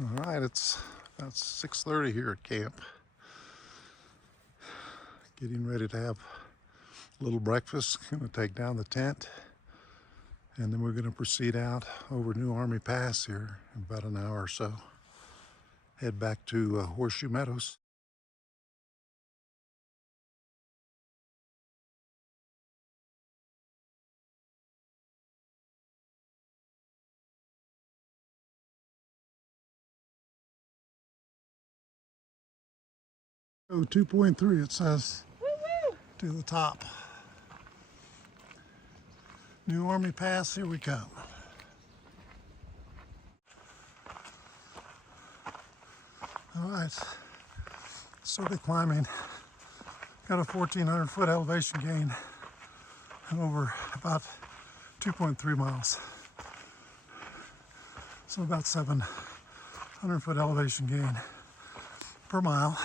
All right, it's about 6:30 here at camp. Getting ready to have a little breakfast. Going to take down the tent, and then we're going to proceed out over New Army Pass here in about an hour or so. Head back to Horseshoe Meadows. Oh, 2.3 it says. Woo-hoo! To the top. New Army Pass, here we come. All right, sort of climbing. Got a 1,400 foot elevation gain and over about 2.3 miles. So about 700 foot elevation gain per mile.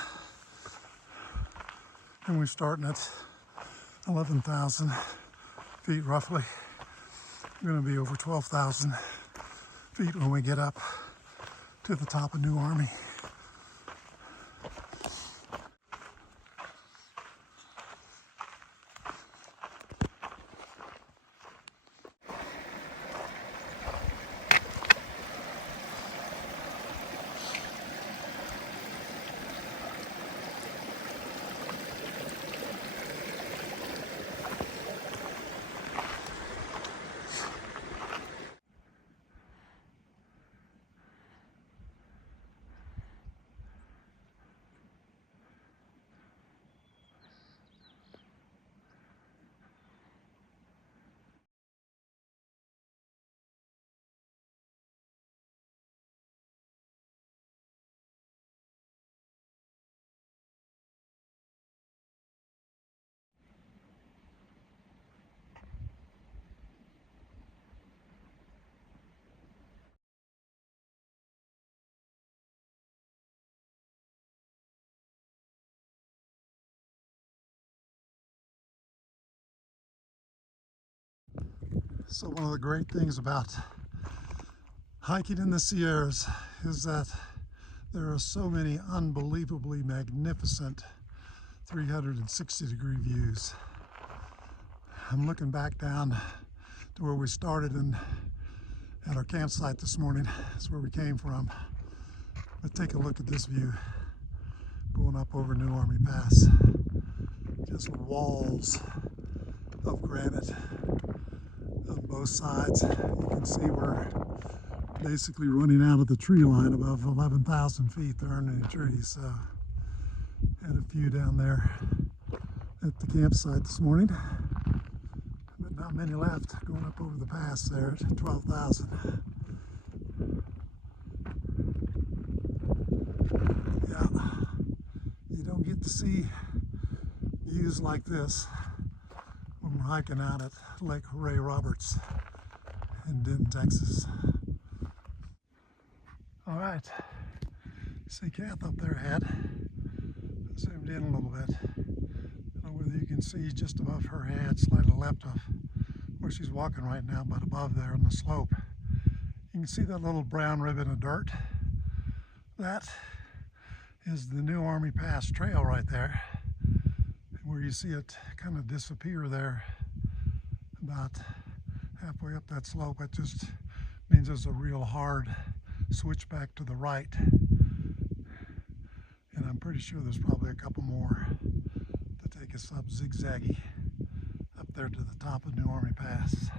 And we're starting at 11,000 feet roughly. We're going to be over 12,000 feet when we get up to the top of New Army. So one of the great things about hiking in the Sierras is that there are so many unbelievably magnificent 360-degree views. I'm looking back down to where we started at our campsite this morning. That's where we came from. But take a look at this view going up over New Army Pass. Just walls of granite on both sides. You can see we're basically running out of the tree line above 11,000 feet. There aren't any trees. So had a few down there at the campsite this morning, but not many left going up over the pass there at 12,000. Yeah, you don't get to see views like this when we're hiking out at Lake Ray Roberts in Denton, Texas. All right, see Kath up there ahead. Zoomed in a little bit. I don't know whether you can see just above her head, slightly left of where she's walking right now, but above there on the slope. You can see that little brown ribbon of dirt. That is the New Army Pass trail right there, where you see it kind of disappear there about halfway up that slope. It just means there's a real hard switch back to the right. And I'm pretty sure there's probably a couple more to take us up zigzaggy up there to the top of New Army Pass.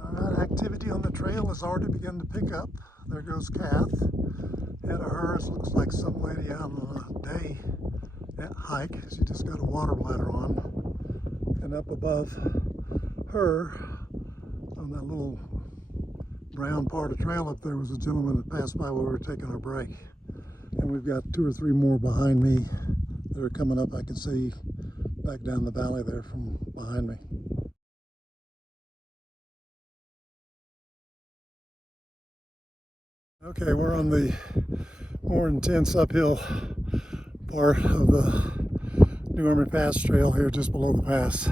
Alright, activity on the trail has already begun to pick up. There goes Kath. Ahead of hers looks like some lady out on a day hike. She just got a water bladder on. And up above her, on that little brown part of the trail up there, was a gentleman that passed by while we were taking our break. And we've got 2 or 3 more behind me that are coming up. I can see back down the valley there from behind me. Okay, we're on the more intense uphill part of the New Army Pass trail here just below the pass.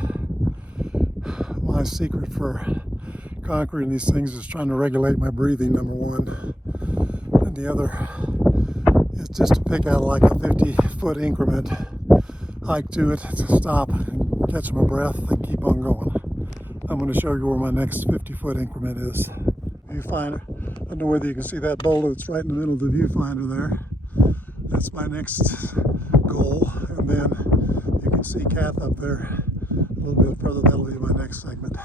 My secret for conquering these things is trying to regulate my breathing, number one. And the other is just to pick out like a 50-foot increment, hike to it, stop, and catch my breath, and keep on going. I'm going to show you where my next 50-foot increment is. Viewfinder. I don't know whether you can see that boulder that's right in the middle of the viewfinder there. That's my next goal. And then you can see Kath up there a little bit further. That'll be my next segment.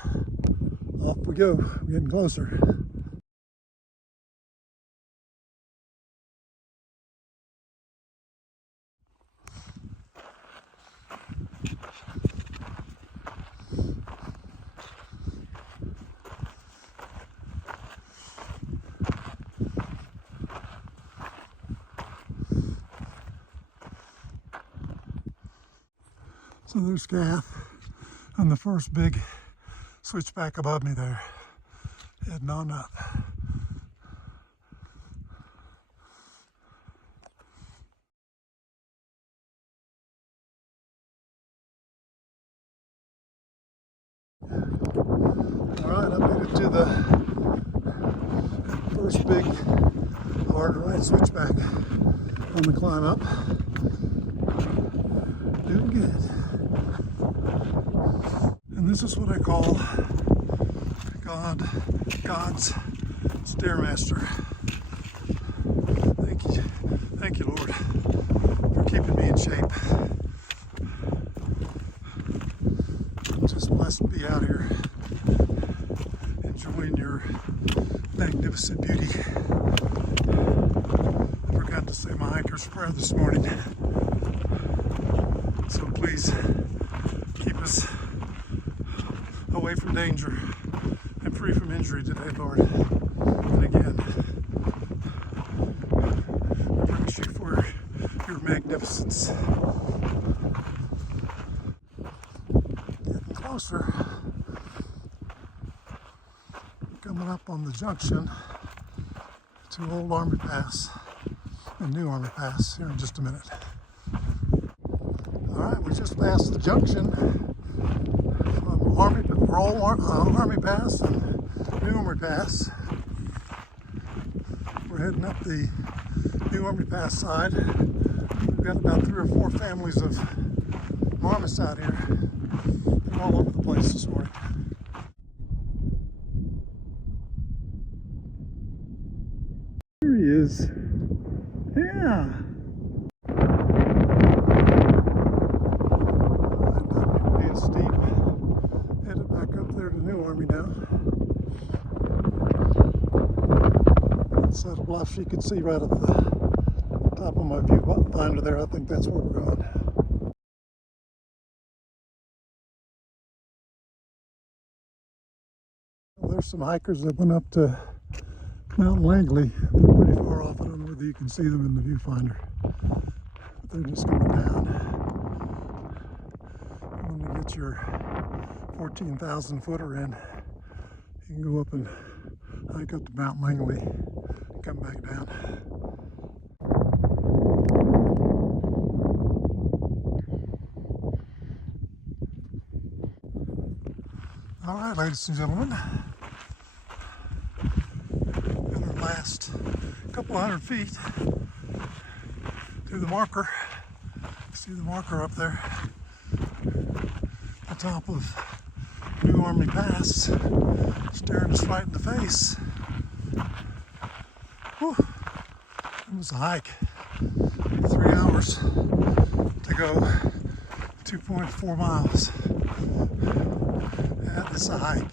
Off we go. We're getting closer. So there's Kath and the first big switchback above me there, heading on up. All right, I made it to the first big hard right switchback on the climb up. Doing good. And this is what I call God's Stairmaster. Thank you, Lord, for keeping me in shape. I'm just blessed to be out here enjoying your magnificent beauty. I forgot to say my hiker's prayer this morning. So please keep us away from danger and free from injury today, Lord. And again, I praise you for your magnificence. Getting closer. Coming up on the junction to Old Army Pass and New Army Pass here in just a minute. Alright, we just passed the junction from Army Pass and New Army Pass. We're heading up the New Army Pass side. We've got about 3 or 4 families of marmots out here. They're all over the place this morning. Here he is. Yeah. Steep. Headed back up there to New Army now. Set of bluffs you can see right at the top of my viewfinder there. I think that's where we're going. Well, there's some hikers that went up to Mount Langley. They're pretty far off. I don't know whether you can see them in the viewfinder, but they're just coming down. When you get your 14,000 footer in, you can go up and hike up to Mount Langley and come back down. All right, ladies and gentlemen, in the last couple hundred feet to the marker. See the marker up there? The top of New Army Pass, staring us right in the face. Whew. It was a hike. 3 hours to go, 2.4 miles. Yeah, this is a hike.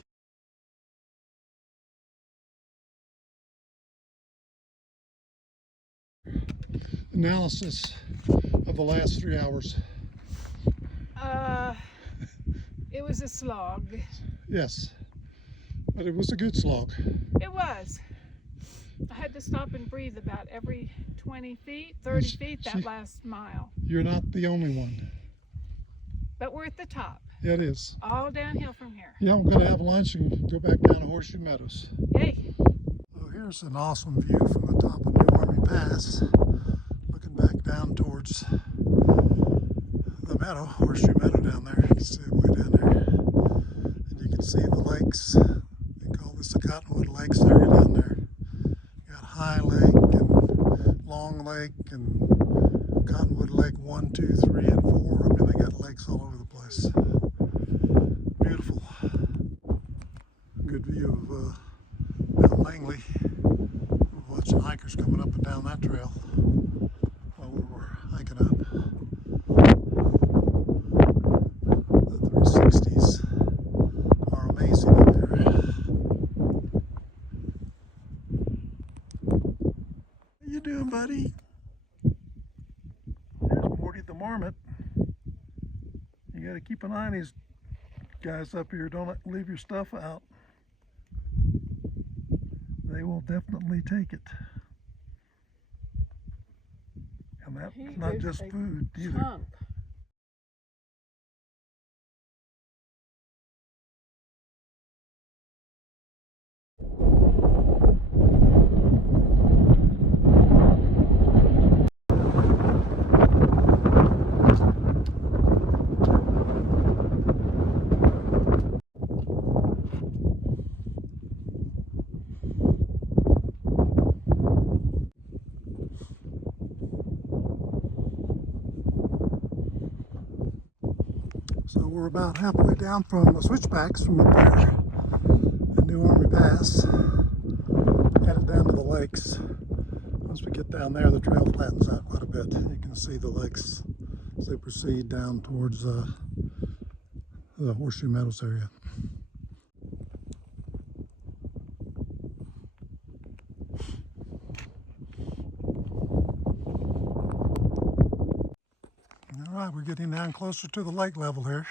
Analysis of the last 3 hours. It was a slog. Yes, but it was a good slog. It was. I had to stop and breathe about every 20 feet, 30 feet that last mile. You're not the only one. But we're at the top. Yeah, it is. All downhill from here. Yeah, I'm going to have lunch and go back down to Horseshoe Meadows. Yay. So here Here's an awesome view from the top of New Army Pass, looking back down towards the meadow, Horseshoe Meadow down there. You can see it way down there. And you can see the lakes. They call this the Cottonwood Lakes area down there. You got High Lake and Long Lake and Cottonwood Lake 1, 2, 3, and 4. I mean, they got lakes all over the place. Beautiful. Good view of Mount Langley. We're watching hikers coming up and down that trail while we were hiking up. The 360s are amazing up there. How you doing, buddy? There's Morty the Marmot. You gotta keep an eye on these guys up here. Don't leave your stuff out. They will definitely take it. And that's not just food either. Chunk. So we're about halfway down from the switchbacks from up there at New Army Pass, headed down to the lakes. Once we get down there, the trail flattens out quite a bit. You can see the lakes as they proceed down towards the Horseshoe Meadows area. All right, we're getting down closer to the lake level here.